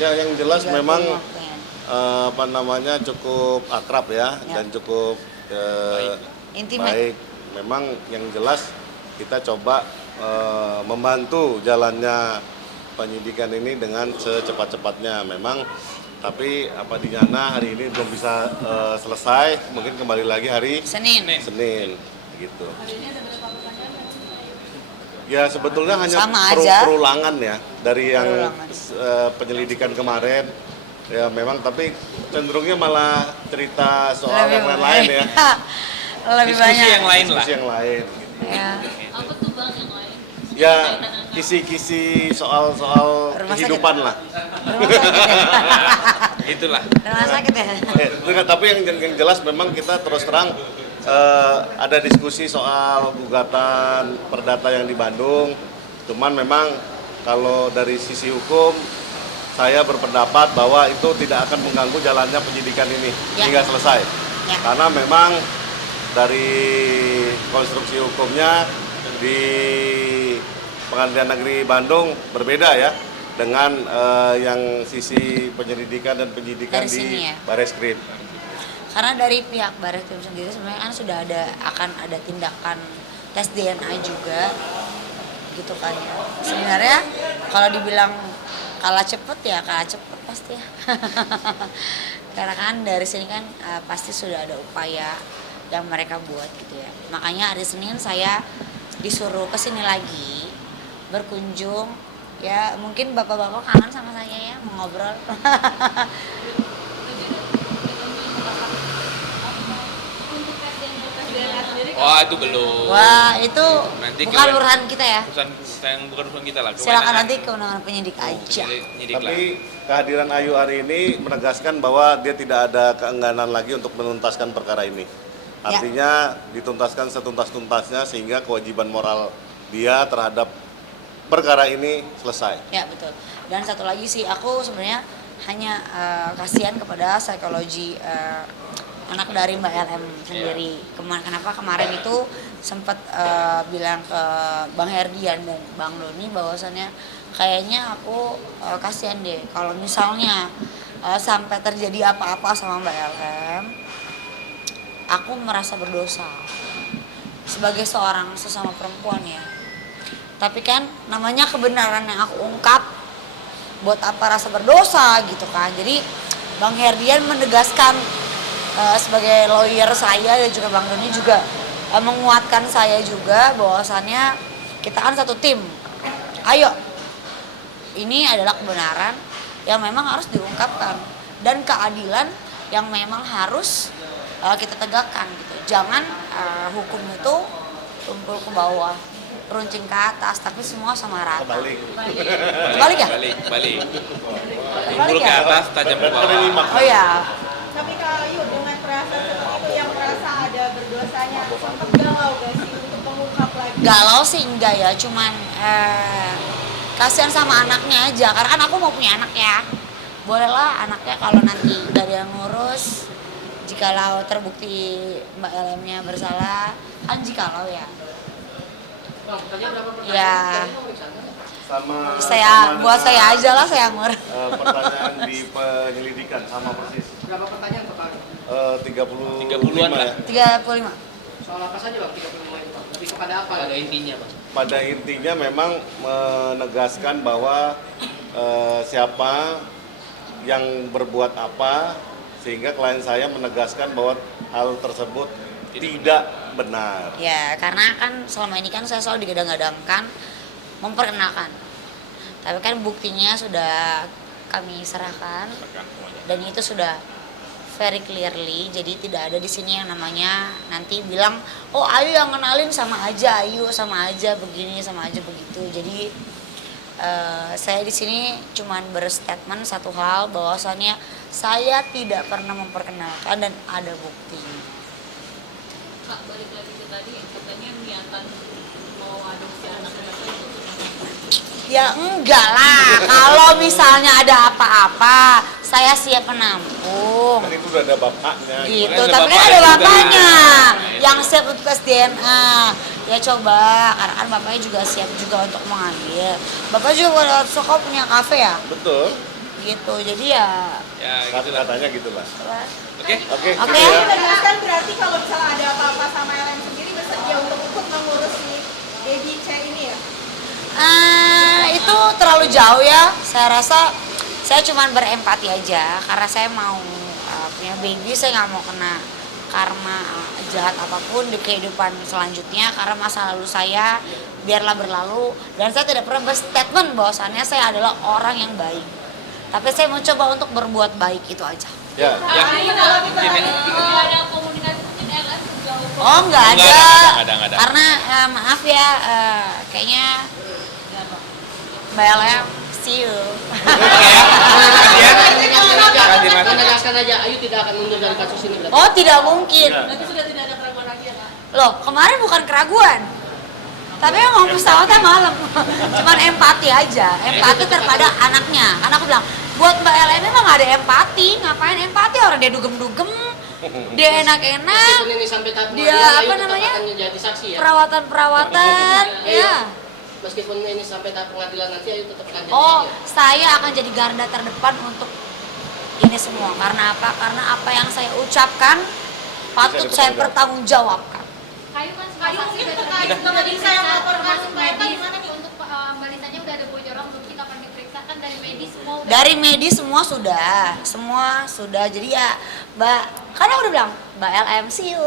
Ya, yang jelas memang waktunya. cukup akrab ya, Ya. dan cukup Intimate. baik. Memang yang jelas kita coba membantu jalannya penyidikan ini dengan secepat-cepatnya. Memang tapi apa dinyana hari ini belum bisa selesai, mungkin kembali lagi hari Senin. Senin gitu. Ya sebetulnya hanya Sama aja. perulangan ya dari yang Perulangan. penyelidikan kemarin. Ya memang tapi cenderungnya malah cerita soal Lebih yang lain-lain ya. Lebih Diskusi banyak. yang lain lah. Diskusi yang lain. Gitu. Ya. Apa tuh Bang yang lain? Ya kisi-kisi soal-soal Rumah sakit. kehidupan lah. Rumah sakit ya. Itulah. Rumah sakit ya. Enggak, tapi yang jelas memang kita terus terang ada diskusi soal gugatan perdata yang di Bandung. Cuman memang kalau dari sisi hukum saya berpendapat bahwa itu tidak akan mengganggu jalannya penyidikan ini Ya. hingga selesai. Ya. Karena memang dari konstruksi hukumnya di Pengadilan Negeri Bandung berbeda ya dengan yang sisi penyelidikan dan penyidikan Dari di sini ya. Bareskrim. Karena dari pihak Bareskrim sendiri sebenarnya kan sudah akan ada tindakan tes DNA juga gitu kan ya. Sebenarnya kalau dibilang kalah cepet ya kalah cepet pasti ya. Karena kan dari sini kan pasti sudah ada upaya yang mereka buat gitu ya. Makanya hari Senin saya disuruh ke sini lagi berkunjung ya, mungkin bapak-bapak kangen sama saya ya mau ngobrol. Untuk tes DNA sendiri Oh itu belum. Wah, itu Nanti bukan kewen- urusan kita ya. bukan urusan kita lah. Silakan nanti kewenangan penyidik aja. Penyidik lah. Tapi kehadiran Ayu hari ini menegaskan bahwa dia tidak ada keengganan lagi untuk menuntaskan perkara ini. Artinya dituntaskan setuntas-tuntasnya sehingga kewajiban moral dia terhadap perkara ini selesai. Ya, betul. Dan satu lagi sih, aku sebenarnya hanya kasihan kepada psikologi anak dari Mbak LM sendiri. Kenapa kemarin itu sempat bilang ke Bang Herdian dan Bang Doni bahwasannya kayaknya aku kasihan deh kalau misalnya sampai terjadi apa-apa sama Mbak LM, aku merasa berdosa sebagai seorang sesama perempuan ya. Tapi kan namanya kebenaran yang aku ungkap, buat apa rasa berdosa gitu kan. Jadi Bang Herdian menegaskan sebagai lawyer saya dan juga Bang Doni juga menguatkan saya juga bahwasannya kita kan satu tim. Ayo, ini adalah kebenaran yang memang harus diungkapkan dan keadilan yang memang harus kita tegakkan gitu. Jangan hukum itu tumpul ke bawah, runcing ke atas, tapi semua sama rata. Kebalik. Kebalik ya? Balik. Kebalik Tumpul ke ya? atas, tajam ke bawah. Oh ya. Tapi Kak Ayu dengan perasaan seperti itu yang merasa ada berdosanya, sempat galau gak sih untuk mengungkap lagi? Galau sih enggak ya, cuman kasihan sama anaknya aja. Karena kan aku mau punya anak ya. Bolehlah anaknya kalau nanti gak ada yang ngurus, jikalau terbukti Mbak LM-nya bersalah, kan jikalau ya. Ya, Sama buat saya aja lah saya ngurus. pertanyaan di penyelidikan sama persis. Berapa pertanyaan Pak? 35 lah. ya. 35. Soal apa saja Pak? 35 itu Pak? Lebih kepada apa? Pada intinya Pak. Pada intinya memang menegaskan bahwa siapa yang berbuat apa, sehingga klien saya menegaskan bahwa hal tersebut tidak benar. Ya, karena kan selama ini kan saya selalu digadang-gadangkan memperkenalkan. Tapi kan buktinya sudah kami serahkan dan itu sudah very clearly. Jadi tidak ada di sini yang namanya nanti bilang, "Oh, Ayu yang kenalin sama aja Ayu, sama aja begini, sama aja begitu." Jadi saya di sini cuman berstatement satu hal bahwasannya saya tidak pernah memperkenalkan dan ada buktinya. Kak, balik lagi ke tadi, katanya niatan mau adopsi anak itu. Ya enggak lah, kalau misalnya ada apa-apa, saya siap menampung. Kan itu udah ada bapaknya. Gitu, Ada tapi kan bapaknya ada juga. bapaknya yang siap untuk tes DNA. Ya coba, karena kan bapaknya juga siap juga untuk mengambil. Bapak juga pada Soko punya kafe ya? Betul. gitu. Jadi ya Ya gitu lah. Katanya gitu lah. Oke. Oke, Oke. gitu ya. Menegaskan berarti kalau misalnya ada apa-apa sama LM sendiri bersedia untuk ikut mengurus si baby C ini ya? Itu terlalu jauh ya. Saya rasa saya cuma berempati aja karena saya mau punya baby, saya nggak mau kena karma jahat apapun di kehidupan selanjutnya karena masa lalu saya biarlah berlalu dan saya tidak pernah berstatement bahwasannya saya adalah orang yang baik. Tapi saya mau coba untuk berbuat baik itu aja. Ya. Ya. Mungkin ada komunikasi mungkin LM sejauh Oh nggak ada. Nggak ada. Karena maaf ya kayaknya Mbak LM see you. Menegaskan aja, Ayu tidak akan mundur dari kasus ini berarti. Oh tidak mungkin. berarti sudah tidak ada keraguan lagi ya Kak? Loh, kemarin bukan keraguan. Tapi emang pesawatnya malam. Cuman empati aja. Empati terhadap anaknya. Karena aku bilang, buat Mbak LM emang gak ada empati. Ngapain empati, orang dia dugem-dugem. Dia enak-enak. Meskipun ini sampai tahap Dia pengadilan, Ayu apa tetap namanya? akan menjadi saksi ya. Perawatan-perawatan. Ya. Meskipun ini sampai tahap pengadilan nanti, Ayu tetap akan jadi Oh, saksi ya. saya akan jadi garda terdepan untuk ini semua. Karena apa? Karena apa yang saya ucapkan patut saya pertanggungjawabkan. Kayu kan Kayu mungkin terkait dengan tadi saya melaporkan supaya gimana nih? untuk Mbak Lisanya udah ada bocoran belum sih kapan diperiksa kan dari medis semua udah Dari medis semua sudah. Jadi ya Mbak, karena udah bilang Mbak LM see you.